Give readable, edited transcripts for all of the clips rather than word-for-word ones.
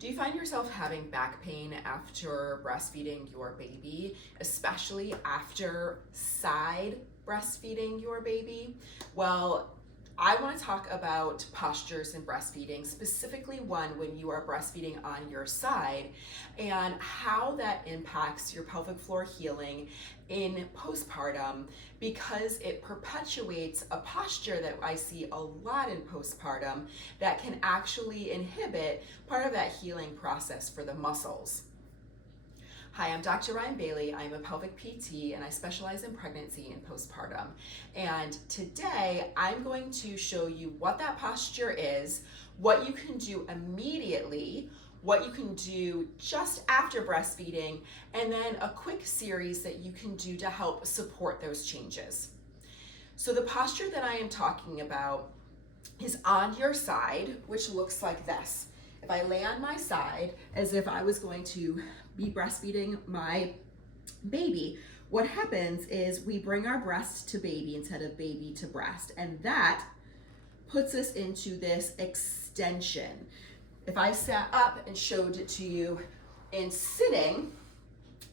Do you find yourself having back pain after breastfeeding your baby, especially after side breastfeeding your baby? Well, I want to talk about postures in breastfeeding, specifically one when you are breastfeeding on your side, and how that impacts your pelvic floor healing in postpartum, because it perpetuates a posture that I see a lot in postpartum that can actually inhibit part of that healing process for the muscles. Hi, I'm Dr. Ryan Bailey. I'm a pelvic PT and I specialize in pregnancy and postpartum. And today I'm going to show you what that posture is, what you can do immediately, what you can do just after breastfeeding, and then a quick series that you can do to help support those changes. So the posture that I am talking about is on your side, which looks like this. If I lay on my side as if I was going to be breastfeeding my baby, what happens is we bring our breast to baby instead of baby to breast, and that puts us into this extension. If I sat up and showed it to you in sitting,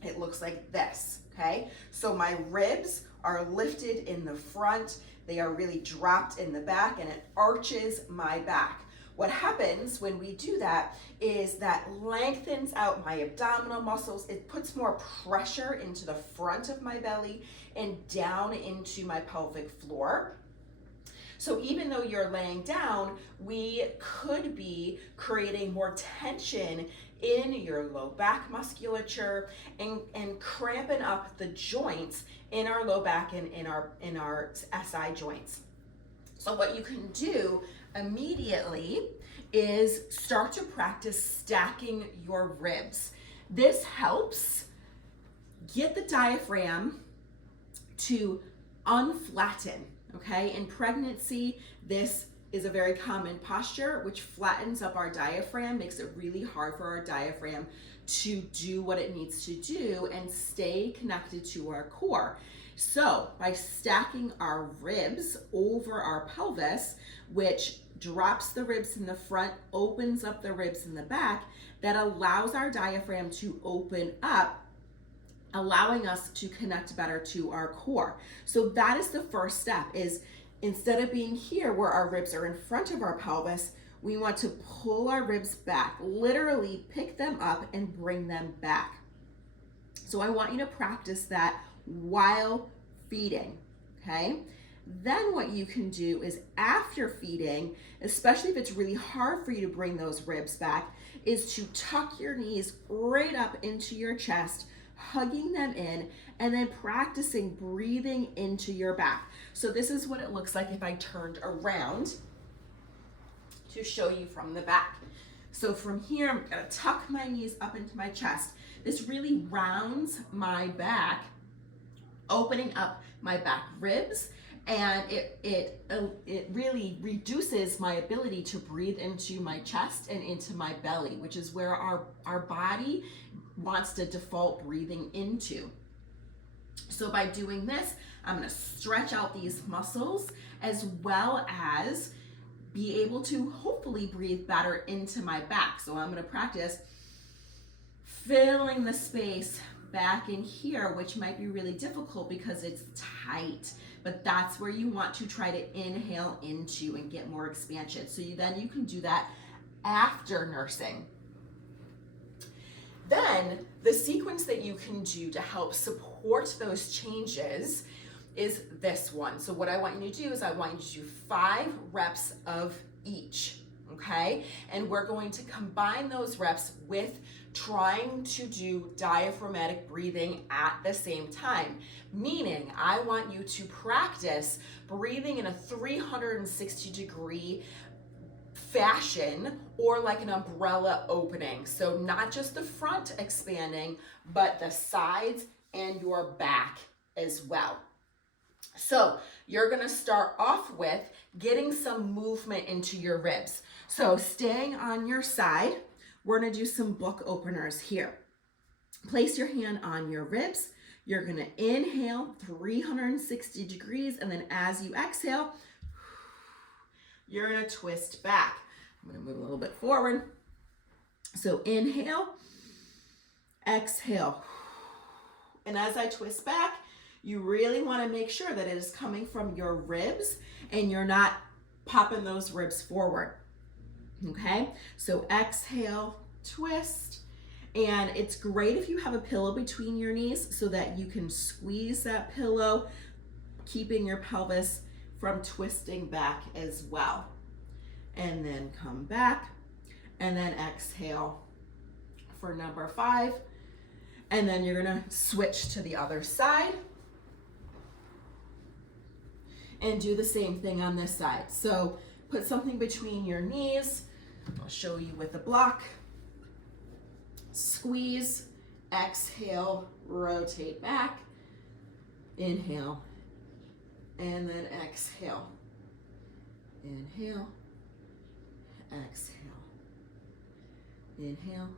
it looks like this, okay? So my ribs are lifted in the front, they are really dropped in the back, and it arches my back. What happens when we do that is that lengthens out my abdominal muscles. It puts more pressure into the front of my belly and down into my pelvic floor. So even though you're laying down, we could be creating more tension in your low back musculature and cramping up the joints in our low back and in our SI joints. So what you can do immediately is start to practice stacking your ribs. This helps get the diaphragm to unflatten, okay? In pregnancy, this is a very common posture which flattens up our diaphragm, makes it really hard for our diaphragm to do what it needs to do and stay connected to our core. So by stacking our ribs over our pelvis, which drops the ribs in the front, opens up the ribs in the back, that allows our diaphragm to open up, allowing us to connect better to our core. So that is the first step, is instead of being here where our ribs are in front of our pelvis, we want to pull our ribs back, literally pick them up and bring them back. So I want you to practice that while feeding, okay? Then what you can do is after feeding, especially if it's really hard for you to bring those ribs back, is to tuck your knees right up into your chest, hugging them in, and then practicing breathing into your back. So this is what it looks like if I turned around to show you from the back. So from here, I'm gonna tuck my knees up into my chest. This really rounds my back, opening up my back ribs, and it really reduces my ability to breathe into my chest and into my belly, which is where our body wants to default breathing into. So by doing this, I'm gonna stretch out these muscles as well as be able to hopefully breathe better into my back. So I'm gonna practice filling the space back in here, which might be really difficult because it's tight, but that's where you want to try to inhale into and get more expansion. So then you can do that after nursing. Then the sequence that you can do to help support those changes is this one. So what I want you to do is I want you to do 5 reps of each, okay? And we're going to combine those reps with trying to do diaphragmatic breathing at the same time, meaning I want you to practice breathing in a 360-degree fashion, or like an umbrella opening. So not just the front expanding, but the sides and your back as well. So you're gonna start off with getting some movement into your ribs. So staying on your side, we're gonna do some book openers here. Place your hand on your ribs. You're gonna inhale 360 degrees, and then as you exhale, you're gonna twist back. I'm gonna move a little bit forward. So inhale, exhale. And as I twist back, you really want to make sure that it is coming from your ribs and you're not popping those ribs forward. Okay, so exhale, twist. And it's great if you have a pillow between your knees so that you can squeeze that pillow, keeping your pelvis from twisting back as well. And then come back and then exhale for number 5. And then you're gonna switch to the other side and do the same thing on this side. So put something between your knees. I'll show you with the block. Squeeze, exhale, rotate back, inhale, and then exhale. Inhale, exhale, inhale,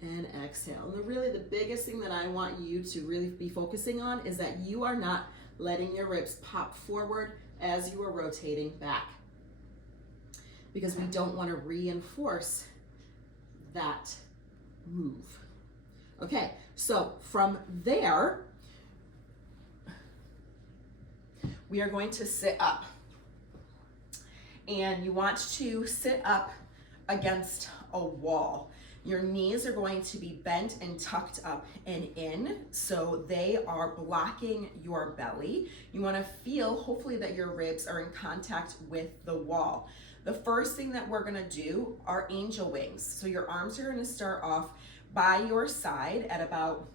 and exhale. And really the biggest thing that I want you to really be focusing on is that you are not letting your ribs pop forward as you are rotating back, because we don't want to reinforce that move. Okay, so from there, we are going to sit up. And you want to sit up against a wall. Your knees are going to be bent and tucked up and in, so they are blocking your belly. You want to feel, hopefully, that your ribs are in contact with the wall. The first thing that we're going to do are angel wings. So your arms are going to start off by your side at about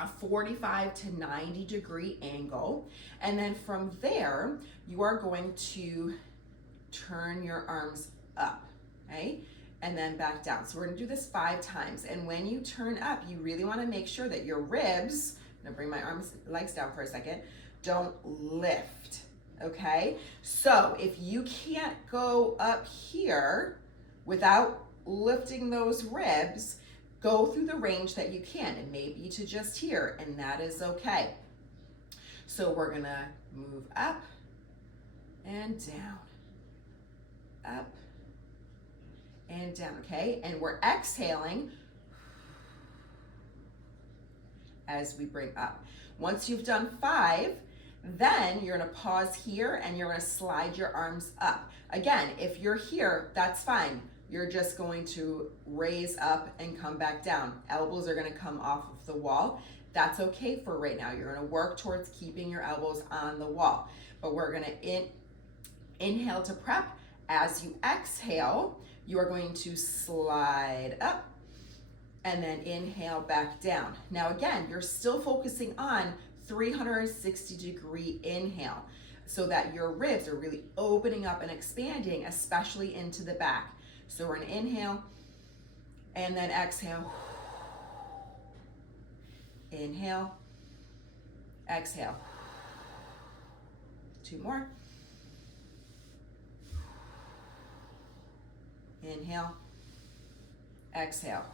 a 45 to 90 degree angle. And then from there, you are going to turn your arms up, okay? And then back down. So we're gonna do this 5 times. And when you turn up, you really wanna make sure that your ribs, I'm gonna bring my legs down for a second, don't lift, okay? So if you can't go up here without lifting those ribs, go through the range that you can, and maybe to just here, and that is okay. So we're gonna move up and down, up and down, okay? And we're exhaling as we bring up. Once you've done 5, then you're gonna pause here and you're gonna slide your arms up. Again, if you're here, that's fine. You're just going to raise up and come back down. Elbows are gonna come off of the wall. That's okay for right now. You're gonna work towards keeping your elbows on the wall. But we're gonna inhale to prep. As you exhale, you are going to slide up and then inhale back down. Now again, you're still focusing on 360 degree inhale so that your ribs are really opening up and expanding, especially into the back. So we're gonna inhale and then exhale. Inhale, exhale. 2 more. Inhale, exhale.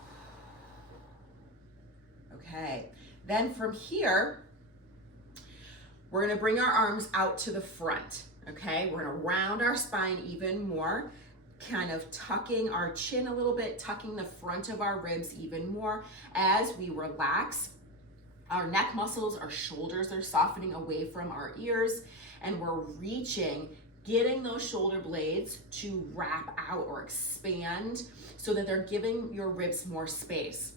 Okay, then from here, we're gonna bring our arms out to the front, okay? We're gonna round our spine even more, kind of tucking our chin a little bit, tucking the front of our ribs even more as we relax. Our neck muscles, our shoulders are softening away from our ears, and we're reaching, getting those shoulder blades to wrap out or expand so that they're giving your ribs more space.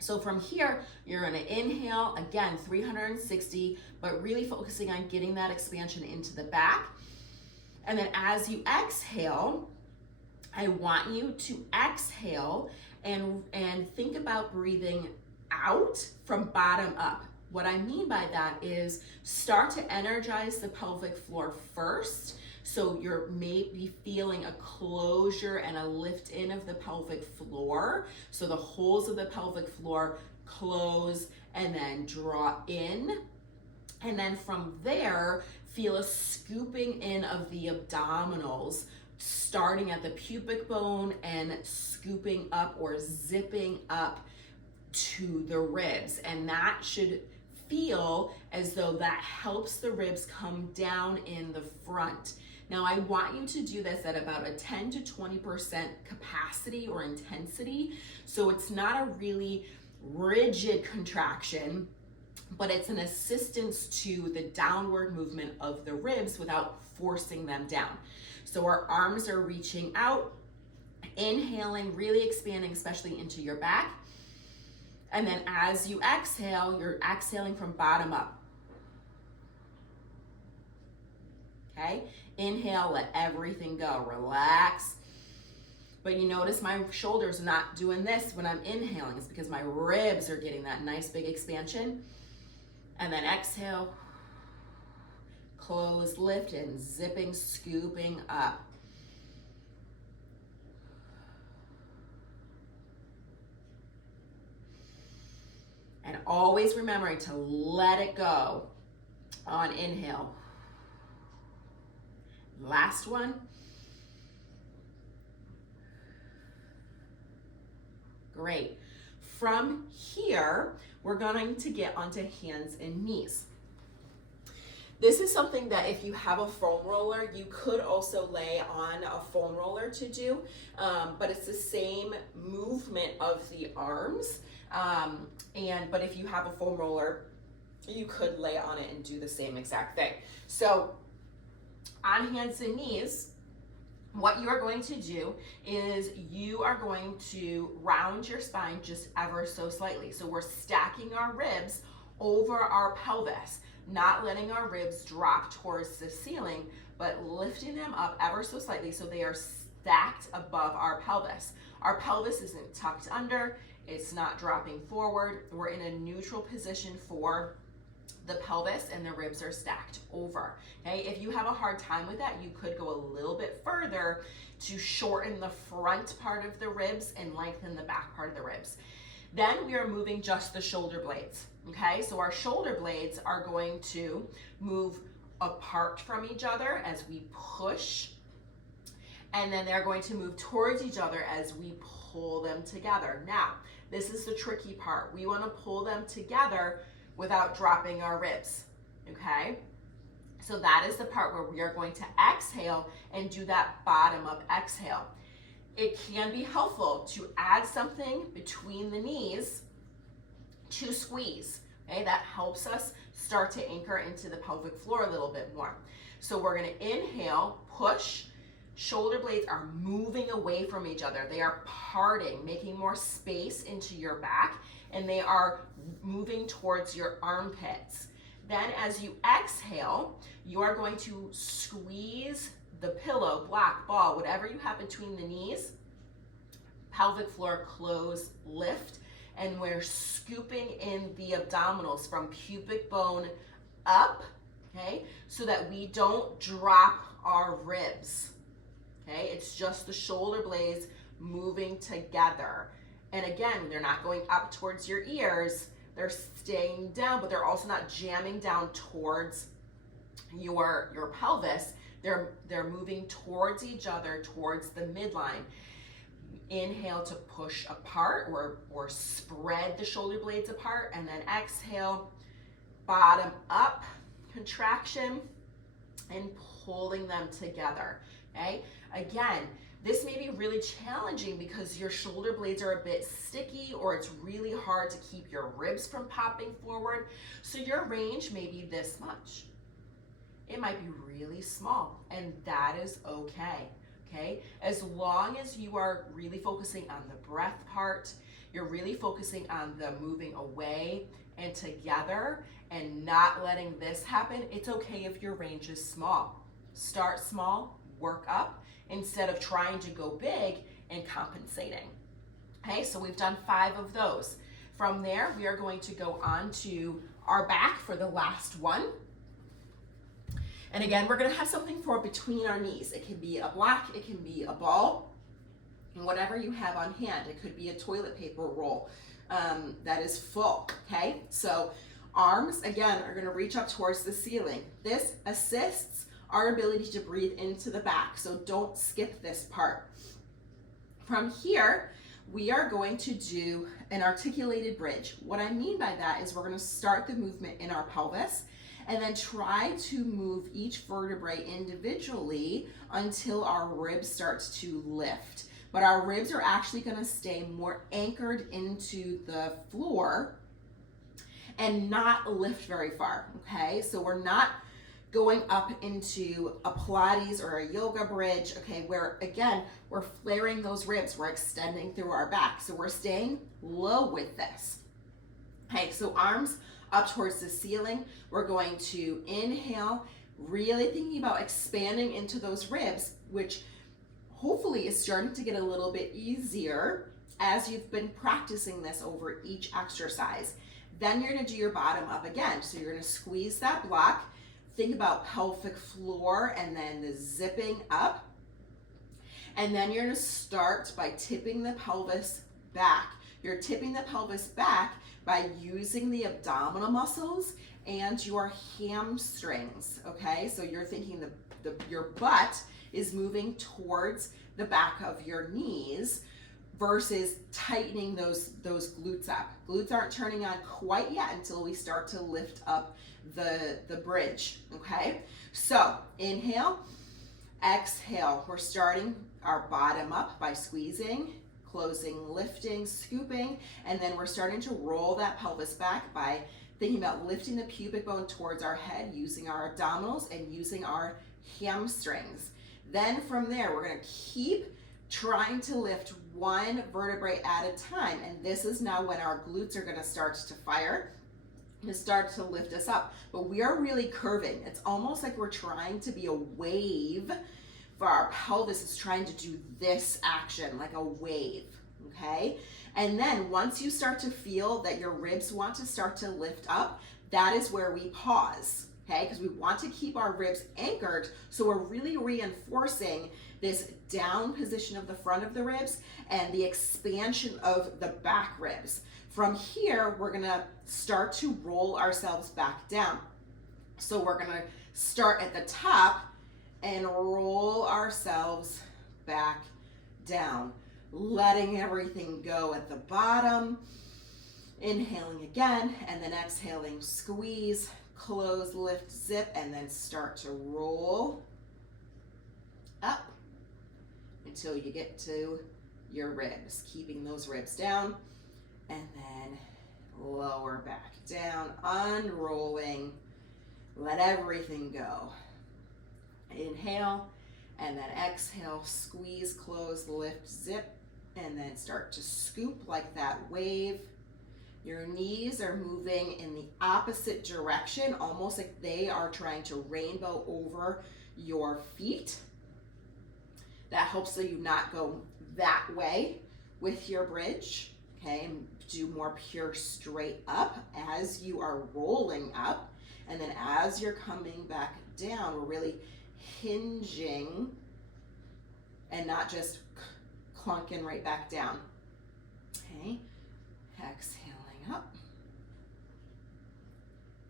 So from here, you're gonna inhale, again, 360, but really focusing on getting that expansion into the back. And then as you exhale, I want you to exhale and think about breathing out from bottom up. What I mean by that is start to energize the pelvic floor first. So you're maybe feeling a closure and a lift in of the pelvic floor. So the holes of the pelvic floor close and then draw in. And then from there, feel a scooping in of the abdominals, starting at the pubic bone and scooping up or zipping up to the ribs. And that should feel as though that helps the ribs come down in the front. Now I want you to do this at about a 10 to 20% capacity or intensity. So it's not a really rigid contraction, but it's an assistance to the downward movement of the ribs without forcing them down. So our arms are reaching out, inhaling, really expanding, especially into your back. And then as you exhale, you're exhaling from bottom up. Okay? Inhale, let everything go. Relax. But you notice my shoulders are not doing this when I'm inhaling. It's because my ribs are getting that nice big expansion. And then exhale, close, lift, and zipping, scooping up. And always remembering to let it go on inhale. Last one. Great. From here, we're going to get onto hands and knees. This is something that if you have a foam roller, you could also lay on a foam roller to do, but it's the same movement of the arms. But if you have a foam roller, you could lay on it and do the same exact thing. So on hands and knees, what you are going to do is you are going to round your spine just ever so slightly. So we're stacking our ribs over our pelvis, not letting our ribs drop towards the ceiling, but lifting them up ever so slightly so they are stacked above our pelvis. Our pelvis isn't tucked under, it's not dropping forward. We're in a neutral position for the pelvis and the ribs are stacked over. Okay, if you have a hard time with that, you could go a little bit further to shorten the front part of the ribs and lengthen the back part of the ribs. Then we are moving just the shoulder blades. Okay, so our shoulder blades are going to move apart from each other as we push, and then they're going to move towards each other as we pull them together. Now, this is the tricky part. We want to pull them together without dropping our ribs, okay? So that is the part where we are going to exhale and do that bottom up exhale. It can be helpful to add something between the knees to squeeze, okay? That helps us start to anchor into the pelvic floor a little bit more. So we're gonna inhale, push, shoulder blades are moving away from each other. They are parting, making more space into your back, and they are moving towards your armpits. Then as you exhale, you are going to squeeze the pillow, block, ball, whatever you have between the knees, pelvic floor, close, lift, and we're scooping in the abdominals from pubic bone up, okay, so that we don't drop our ribs, okay? It's just the shoulder blades moving together. And again, they're not going up towards your ears, they're staying down, but they're also not jamming down towards your pelvis. They're moving towards each other, towards the midline. Inhale to push apart or spread the shoulder blades apart, and then exhale, bottom up contraction and pulling them together, okay? Again, this may be really challenging because your shoulder blades are a bit sticky or it's really hard to keep your ribs from popping forward. So your range may be this much. It might be really small, and that is okay. Okay, as long as you are really focusing on the breath part, you're really focusing on the moving away and together and not letting this happen, it's okay if your range is small. Start small, work up, instead of trying to go big and compensating. Okay, so we've done 5 of those. From there, we are going to go on to our back for the last one. And again, we're gonna have something for between our knees. It can be a block, it can be a ball, and whatever you have on hand. It could be a toilet paper roll that is full, okay? So arms, again, are gonna reach up towards the ceiling. This assists our ability to breathe into the back, so don't skip this part. From here, we are going to do an articulated bridge. What I mean by that is we're gonna start the movement in our pelvis, and then try to move each vertebrae individually until our ribs starts to lift. But our ribs are actually going to stay more anchored into the floor and not lift very far, okay? So we're not going up into a Pilates or a yoga bridge, okay, where again, we're flaring those ribs, we're extending through our back. So we're staying low with this. Okay, so arms up towards the ceiling. We're going to inhale, really thinking about expanding into those ribs, which hopefully is starting to get a little bit easier as you've been practicing this over each exercise. Then you're gonna do your bottom up again. So you're gonna squeeze that block, think about pelvic floor and then the zipping up. And then you're gonna start by tipping the pelvis back. You're tipping the pelvis back by using the abdominal muscles and your hamstrings, okay? So you're thinking your butt is moving towards the back of your knees versus tightening those glutes up. Glutes aren't turning on quite yet until we start to lift up the bridge, okay? So inhale, exhale. We're starting our bottom up by squeezing, closing, lifting, scooping, and then we're starting to roll that pelvis back by thinking about lifting the pubic bone towards our head, using our abdominals and using our hamstrings. Then from there, we're gonna keep trying to lift one vertebrae at a time. And this is now when our glutes are gonna start to fire, to start to lift us up. But we are really curving. It's almost like we're trying to be a wave, for our pelvis is trying to do this action, like a wave, okay? And then once you start to feel that your ribs want to start to lift up, that is where we pause, okay? Because we want to keep our ribs anchored, so we're really reinforcing this down position of the front of the ribs and the expansion of the back ribs. From here, we're gonna start to roll ourselves back down. So we're gonna start at the top and roll ourselves back down, letting everything go at the bottom, inhaling again, and then exhaling, squeeze, close, lift, zip, and then start to roll up until you get to your ribs, keeping those ribs down, and then lower back down, unrolling, let everything go. Inhale, and then exhale, squeeze, close, lift, zip, and then start to scoop like that wave. Your knees are moving in the opposite direction, almost like they are trying to rainbow over your feet. That helps so you not go that way with your bridge, okay, and do more pure straight up as you are rolling up. And then as you're coming back down, we're really hinging and not just clunking right back down, okay? Exhaling up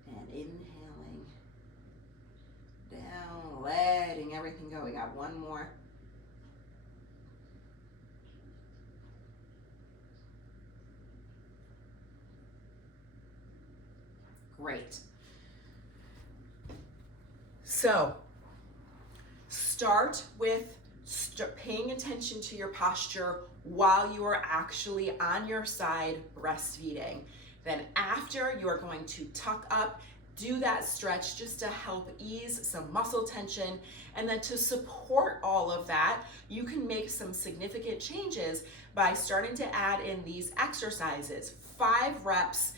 and inhaling down, letting everything go. We got one more. Great. So start with paying attention to your posture while you are actually on your side breastfeeding. Then after, you are going to tuck up, do that stretch just to help ease some muscle tension. And then to support all of that, you can make some significant changes by starting to add in these exercises, 5 reps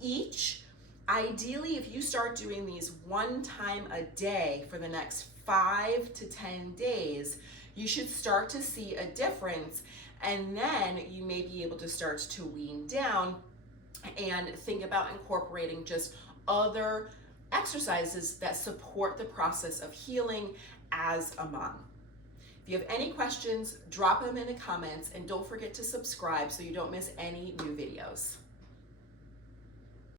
each. Ideally, if you start doing these 1 time a day for the next 5 to 10 days, you should start to see a difference, and then you may be able to start to wean down and think about incorporating just other exercises that support the process of healing as a mom. If you have any questions, drop them in the comments, and don't forget to subscribe so you don't miss any new videos.